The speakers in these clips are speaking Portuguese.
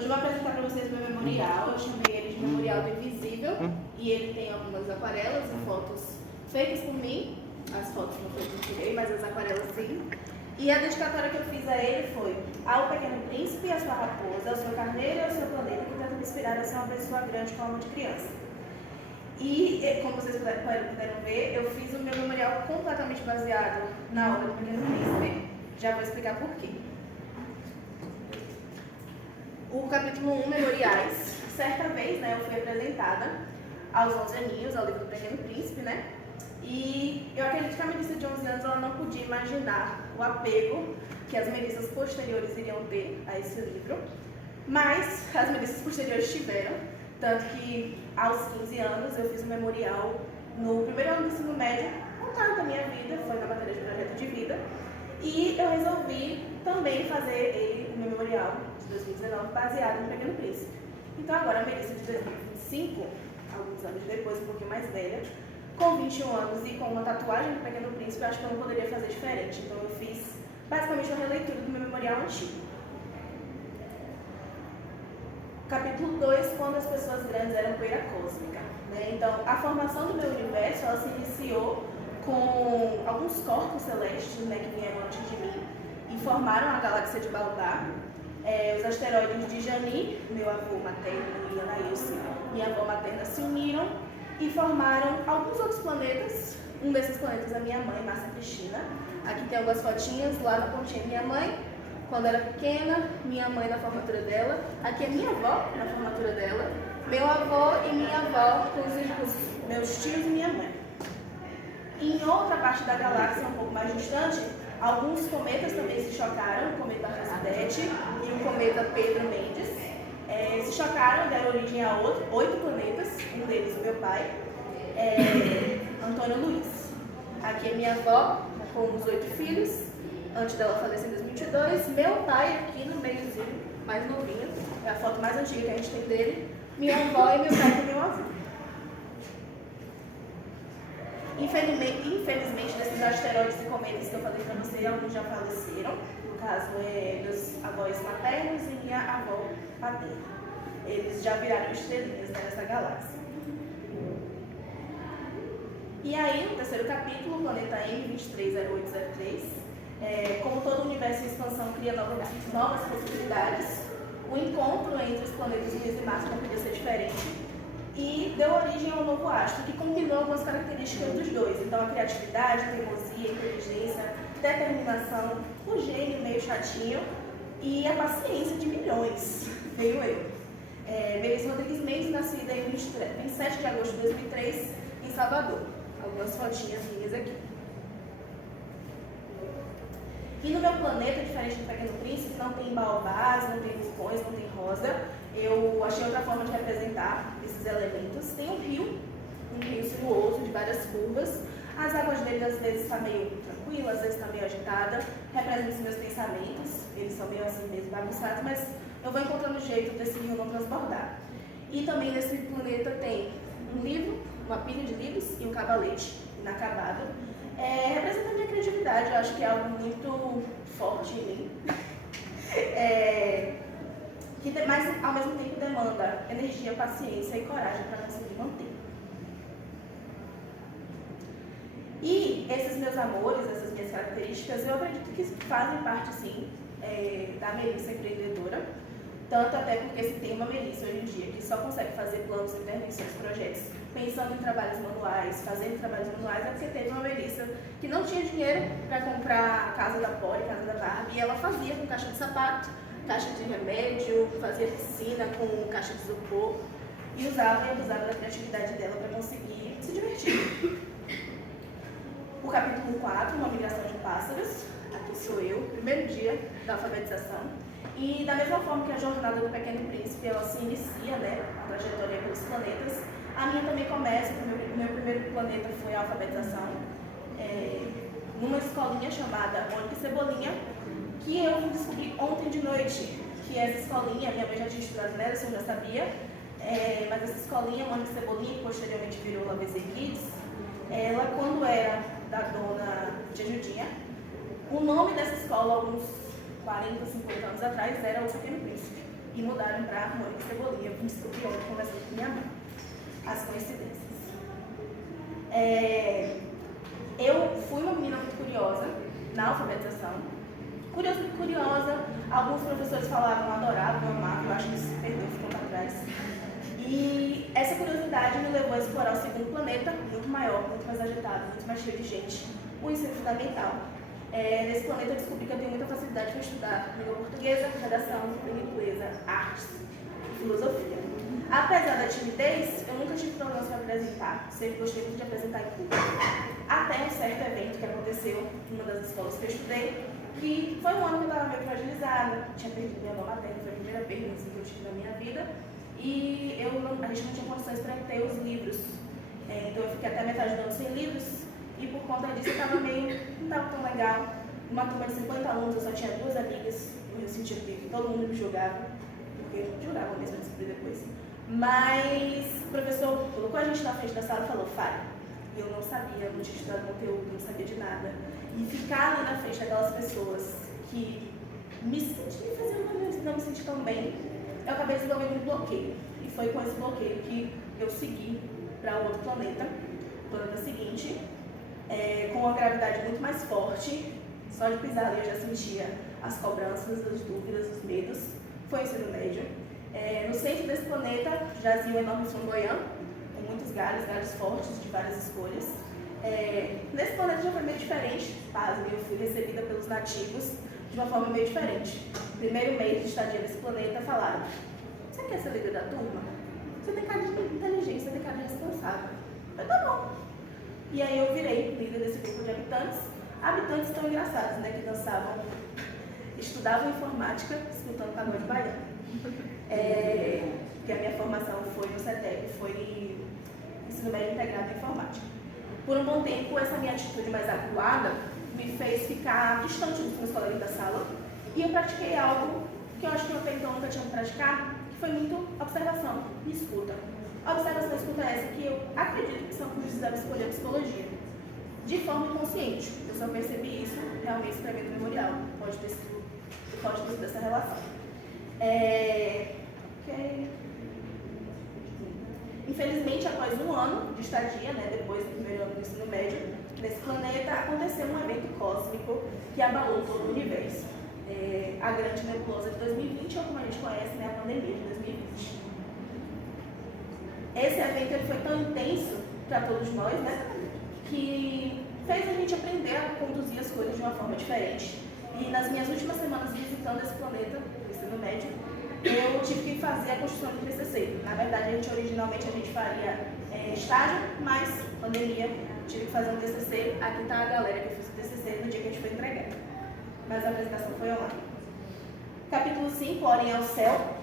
Hoje eu vou apresentar para vocês meu memorial. Eu chamei ele de Memorial do Invisível. E ele tem algumas aquarelas e fotos feitas por mim. As fotos não foi que eu tirei, mas as aquarelas sim. E a dedicatória que eu fiz a ele foi: ao Pequeno Príncipe, a sua raposa, ao seu carneiro e ao seu planeta, que tenta me inspirar a ser uma pessoa grande com alma de criança. E, como vocês puderam ver, eu fiz o meu memorial completamente baseado na obra do Pequeno Príncipe. Já vou explicar por quê. O capítulo 1, Memoriais. Certa vez, eu fui apresentada aos 11 aninhos ao livro do Pequeno Príncipe, E eu acredito que a Melissa de 11 anos ela não podia imaginar o apego que as Melissas posteriores iriam ter a esse livro, mas as Melissas posteriores tiveram, tanto que aos 15 anos eu fiz um memorial no primeiro ano do ensino médio, contando da minha vida, foi na matéria de projeto de vida, e eu resolvi também fazer o meu memorial de 2019 baseado no Pequeno Príncipe. Então agora a Melissa de 2025, alguns anos depois, um pouquinho mais velha, com 21 anos e com uma tatuagem do Pequeno Príncipe, eu acho que eu não poderia fazer diferente. Então eu fiz basicamente uma releitura do meu memorial antigo. Capítulo 2, quando as pessoas grandes eram poeira cósmica. Então a formação do meu universo ela se iniciou com alguns corpos celestes que vieram antes de mim e formaram a galáxia de Baobá. Os asteroides de Jani, meu avô materno e Anaílce, minha avó materna, se uniram e formaram alguns outros planetas. Um desses planetas é a minha mãe, Márcia Cristina. Aqui tem algumas fotinhas, lá na pontinha minha mãe, quando era pequena, minha mãe na formatura dela. Aqui é minha avó na formatura dela, meu avô e minha avó com os meus tios e minha mãe. Em outra parte da galáxia, um pouco mais distante, alguns cometas também se chocaram, o cometa Rosette e o cometa Pedro Mendes. Se chocaram, deram origem a 8 planetas, um deles o meu pai, Antônio Luiz. Aqui é minha avó, com os 8 filhos, antes dela falecer em 2022. Meu pai aqui no meiozinho, mais novinho, é a foto mais antiga que a gente tem dele. Minha avó e meu pai com meu avô. Infelizmente, desses asteroides e cometas que eu falei para você, alguns já faleceram. No caso, meus avós maternos e minha avó paterna. Eles já viraram estrelinhas nessa galáxia. E aí, no terceiro capítulo, o planeta M230803, como todo o universo em expansão cria novas possibilidades, o encontro entre os planetas Luz e Marte não podia ser diferente. E deu origem a um novo astro que combinou algumas características dos dois. Então, a criatividade, a teimosia, a inteligência, determinação, o gênio meio chatinho e a paciência de milhões. Veio eu. Melissa Rodrigues Mendes, nascida em 27 de agosto de 2003, em Salvador. Algumas fotinhas minhas aqui. E no meu planeta, diferente do Pequeno Príncipe, não tem baobás, não tem vulcões, não tem rosa. Eu achei outra forma de representar esses elementos. Tem um rio sinuoso, de várias curvas. As águas dele às vezes estão meio tranquilas, às vezes estão meio agitadas. Representam os meus pensamentos, eles são meio assim mesmo bagunçados, mas eu vou encontrando o jeito desse rio não transbordar. E também nesse planeta tem um livro, uma pilha de livros e um cavalete inacabado. Representa a minha criatividade, eu acho que é algo muito forte em mim. Mas ao mesmo tempo demanda energia, paciência e coragem para conseguir manter. E esses meus amores, essas minhas características, eu acredito que fazem parte, sim, da Melissa empreendedora. Tanto até porque se tem uma Melissa hoje em dia que só consegue fazer planos, intervenções, projetos, pensando em trabalhos manuais, fazendo trabalhos manuais, é porque teve uma Melissa que não tinha dinheiro para comprar a casa da Polly, a casa da Barbie, e ela fazia com caixa de sapato, caixa de remédio, fazia piscina com caixa de isopor e usava e abusava da criatividade dela para conseguir se divertir. O capítulo 4, uma migração de pássaros. Aqui sou eu, primeiro dia da alfabetização. E da mesma forma que a jornada do Pequeno Príncipe ela se inicia, a trajetória pelos planetas, a minha também começa. Meu primeiro planeta foi a alfabetização, numa escolinha chamada Mônica e Cebolinha, que eu descobri ontem de noite, que essa escolinha, minha mãe já tinha estudado nela, eu já sabia, mas essa escolinha, Mônica e Cebolinha, que posteriormente virou La Beze Kids, ela, quando era da dona de Ajudinha, o nome dessa escola, alguns 40, 50 anos atrás, era O Pequeno Príncipe. E mudaram para Mônica Cebolinha. Eu me descobri ontem conversando com minha mãe. As coincidências. Eu fui uma menina muito curiosa na alfabetização. Curiosa. Alguns professores falavam, adoravam, amavam. Eu acho que isso se perdeu, ficou para trás. E essa curiosidade me levou a explorar o segundo planeta, muito maior, muito mais agitado, muito mais cheio de gente, o ensino fundamental. Nesse planeta eu descobri que eu tenho muita facilidade para estudar língua portuguesa, redação, língua inglesa, artes e filosofia. Apesar da timidez, eu nunca tive problemas para apresentar, sempre gostei muito de apresentar em público. Até um certo evento que aconteceu em uma das escolas que eu estudei, que foi um ano que eu estava meio fragilizada, tinha perdido minha avó materna, foi a primeira perda que eu tive na minha vida. E a gente não tinha condições para ter os livros, então eu fiquei até metade do ano sem livros, e por conta disso eu estava não estava tão legal. Uma turma de 50 alunos, eu só tinha 2 amigas, eu sentia que todo mundo me julgava, porque julgavam mesmo, eu descobri depois. Mas o professor colocou a gente na frente da sala e falou, fale. E eu não sabia, eu não tinha estudado conteúdo, não sabia de nada. E ficar ali na frente daquelas pessoas que me faziam não me sentir tão bem, eu acabei desenvolvendo um bloqueio. E foi com esse bloqueio que eu segui para o outro planeta, o planeta seguinte, com uma gravidade muito mais forte. Só de pisar ali eu já sentia as cobranças, as dúvidas, os medos. Foi o ensino médio. No centro desse planeta jazia um enorme flamboyant, com muitos galhos fortes de várias escolhas. Nesse planeta já foi meio diferente, pasme, eu fui recebida pelos nativos de uma forma meio diferente. Primeiro mês de estadia nesse planeta falaram, você quer ser líder da turma? Você tem cara de inteligente, você tem cara de responsável. Eu, tá bom. E aí eu virei líder desse grupo de habitantes. Habitantes tão engraçados, né, que dançavam, estudavam informática, escutando pagode baiano. Porque a minha formação foi no CETEP, foi ensino médio integrado em informática. Por um bom tempo, essa minha atitude mais acuada me fez ficar distante dos meus colegas da sala, e eu pratiquei algo que eu acho que até então nunca tinha praticado, que foi muito observação e escuta. Observação e escuta é essa que eu acredito que são cursos que devem escolher a psicologia. De forma inconsciente, eu só percebi isso realmente escrevendo no memorial. Pode ter sido essa relação. Infelizmente, após um ano de estadia, né, depois do primeiro ano do ensino médio, nesse planeta aconteceu um evento cósmico que abalou todo o universo. A grande nebulosa de 2020, ou como a gente conhece, né, a pandemia de 2020. Esse evento ele foi tão intenso para todos nós, né, que fez a gente aprender a conduzir as coisas de uma forma diferente. E nas minhas últimas semanas visitando esse planeta, ensino médio, eu tive que fazer a construção de TCC. Na verdade, originalmente a gente faria estágio, mas pandemia, tive que fazer um TCC. Aqui está a galera que eu fiz o TCC no dia que a gente foi entregar. Mas a apresentação foi online. Capítulo 5, Orem ao Céu.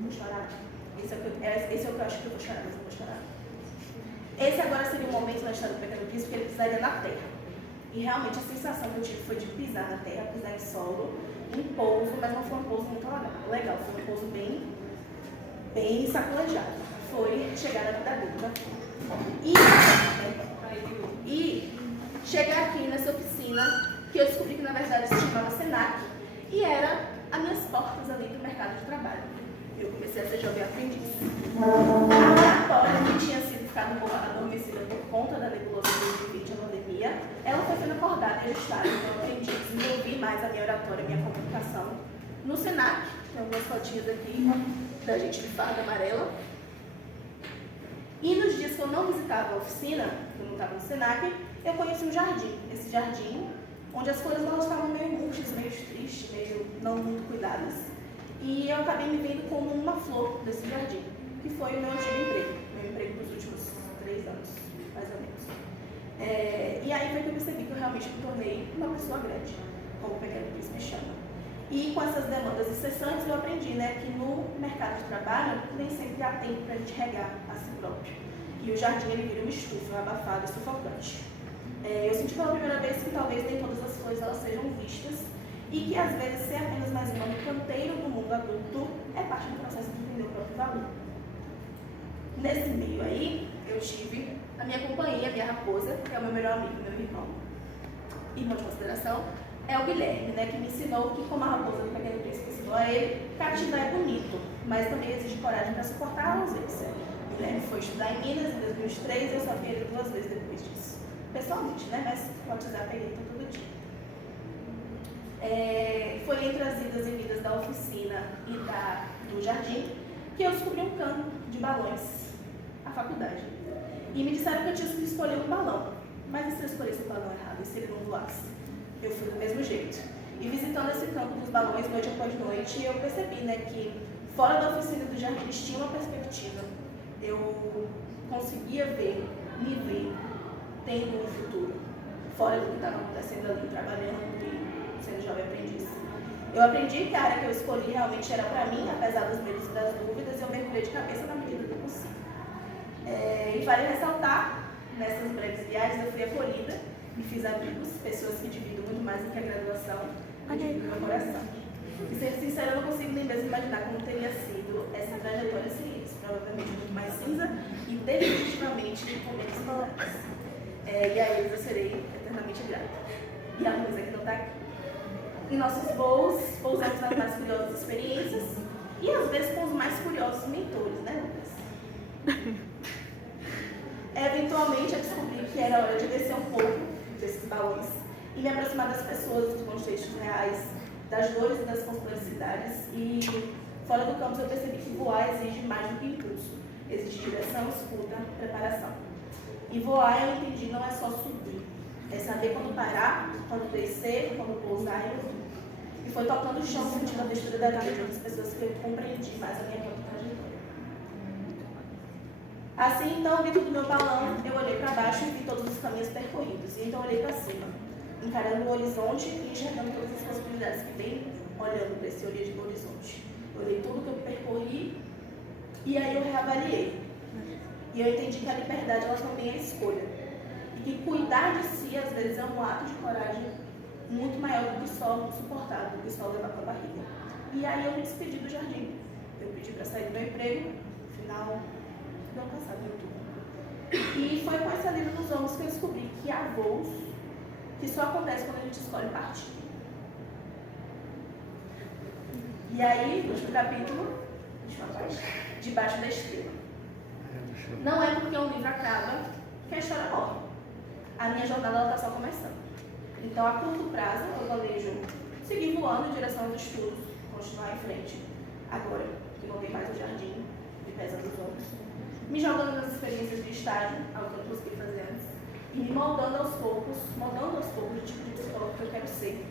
Vou chorar. Esse é o que eu acho que eu vou chorar, mas eu vou chorar. Esse agora seria um momento na história do Pequeno Príncipe que ele pisaria na terra. E realmente a sensação que eu tive foi de pisar na terra, pisar em solo, um pouso, mas não foi um pouso muito legal, foi um pouso bem sacolejado. Foi chegar na vida adulta. E chegar aqui nessa oficina, que eu descobri que na verdade se chamava Senac, e era as minhas portas ali do mercado de trabalho. Eu comecei a ser jovem aprendiz. A porta que tinha ficado um pouco adormecida por conta da nebulosa de 2020, a pandemia, ela foi sendo acordada e ajustada. Então eu aprendi a desenvolver mais a minha oratória, a minha comunicação. No Senac, tem algumas fotinhas aqui da gente de farda amarela. E nos dias que eu não visitava a oficina, que eu não estava no Senac, eu conheci um jardim. Esse jardim, onde as flores elas estavam meio murchas, meio tristes, meio não muito cuidadas. E eu acabei me vendo como uma flor desse jardim, que foi o meu antigo emprego. Meu emprego dos últimos 3 anos, mais ou menos. E aí foi que eu percebi que eu realmente me tornei uma pessoa grande, como o Pequeno Príncipe me chama. E com essas demandas incessantes eu aprendi, né, que no mercado de trabalho nem sempre há tempo para a gente regar a si próprio. E o jardim ele vira uma estufa, abafada e sufocante. Eu senti pela primeira vez que talvez nem todas as flores elas sejam vistas e que às vezes ser apenas mais um canteiro do mundo adulto é parte do processo de entender o próprio valor. Nesse meio aí, eu tive a minha companhia, a minha raposa, que é o meu melhor amigo, meu irmão de consideração, é o Guilherme, né, que me ensinou que, como a raposa do Pequeno Príncipe ensinou a ele, cativar é bonito, mas também exige coragem para suportar a ausência. O Guilherme foi estudar em Minas em 2003 e eu só vi ele 2 vezes depois disso. Pessoalmente, né, mas no WhatsApp peguei todo dia. Foi entre as idas e vindas da oficina e do jardim que eu descobri um campo de balões, a faculdade. E me disseram que eu tinha que escolher um balão. Mas e se eu escolhesse o balão errado, e se ele não voasse? Eu fui do mesmo jeito. E visitando esse campo dos balões noite após noite, eu percebi, né, que fora da oficina do jardim tinha uma perspectiva. Eu conseguia me ver tendo um futuro, fora do que estava acontecendo ali, trabalhando e sendo jovem aprendiz. Eu aprendi que a área que eu escolhi realmente era para mim, apesar dos medos e das dúvidas, e eu mergulhei de cabeça na medida do possível. E vale ressaltar, nessas breves viagens eu fui acolhida e fiz amigos, pessoas que dividem muito mais do que a graduação, eu divido meu coração. E ser sincero, eu não consigo nem mesmo imaginar como teria sido essa trajetória sem eles, provavelmente muito mais cinza e definitivamente com menos saudades. E a eles eu serei eternamente grata. E a Luísa que não está aqui. Em nossos voos, pousamos nas mais curiosas experiências e às vezes com os mais curiosos mentores, né, Lucas? Eventualmente eu descobri que era hora de descer um pouco desses balões e me aproximar das pessoas, dos contextos reais, das dores e das complexidades. E fora do campus eu percebi que voar exige mais do que impulso, exige direção, escuta, preparação. E voar, eu entendi, não é só subir, é saber quando parar, quando descer, quando pousar e ouvir. E foi tocando o chão, sentindo a textura da vida de outras pessoas que eu compreendi mais a minha própria trajetória. Assim, então, dentro do meu balão, eu olhei para baixo e vi todos os caminhos percorridos. E então, olhei para cima, encarando o horizonte e enxergando todas as possibilidades que vem olhando para esse horizonte. Eu olhei tudo que eu percorri e aí eu reavaliei. E eu entendi que a liberdade, ela também é escolha. E que cuidar de si, às vezes, é um ato de coragem muito maior do que só suportar, do que só levar para a barriga. E aí eu me despedi do jardim. Eu pedi para sair do meu emprego, no final do ano passado, em outubro. E foi com esse alívio nos ombros que eu descobri que há voos que só acontece quando a gente escolhe partir. E aí, no último capítulo, Debaixo da Estrela. Não é porque um livro acaba que a história morre. A minha jornada está só começando. Então, a curto prazo, eu planejo seguir voando em direção aos estudos, continuar em frente, agora que não tem mais o jardim de pesa dos ombros, me jogando nas experiências de estágio, algo que eu consegui fazer antes, e me moldando aos poucos o tipo de psicólogo que eu quero ser.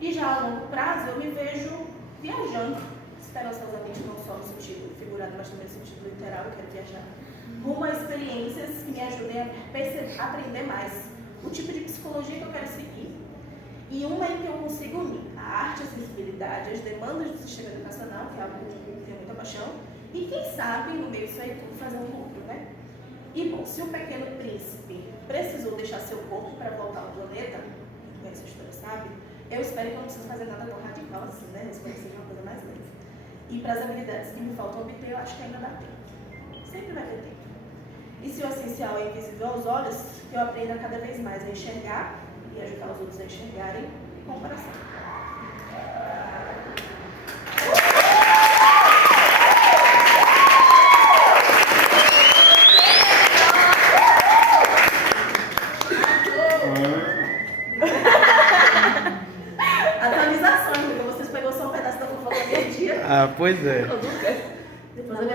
E já a longo prazo, eu me vejo viajando, esperançosamente, não só no sentido figurado, mas também no sentido literal, eu quero viajar, rumo a experiências que me ajudem a aprender mais o tipo de psicologia que eu quero seguir, e uma em que eu consigo unir a arte, a sensibilidade, as demandas do sistema educacional, que é algo que eu tenho muita paixão, e quem sabe, no meio disso aí tudo, fazer um lucro, né? E bom, se o Pequeno Príncipe precisou deixar seu corpo para voltar ao planeta, quem conhece a história sabe, eu espero que eu não precise fazer nada tão radical assim, né? Eu espero que seja uma coisa mais leve. E para as habilidades que me faltam obter, eu acho que ainda dá tempo. Sempre vai ter tempo. E se o essencial é invisível aos olhos, que eu aprenda cada vez mais a enxergar e ajudar os outros a enxergarem com o coração. Atualizações, vocês pegou só um pedaço da fofoca do dia. Ah, pois é. Depois eu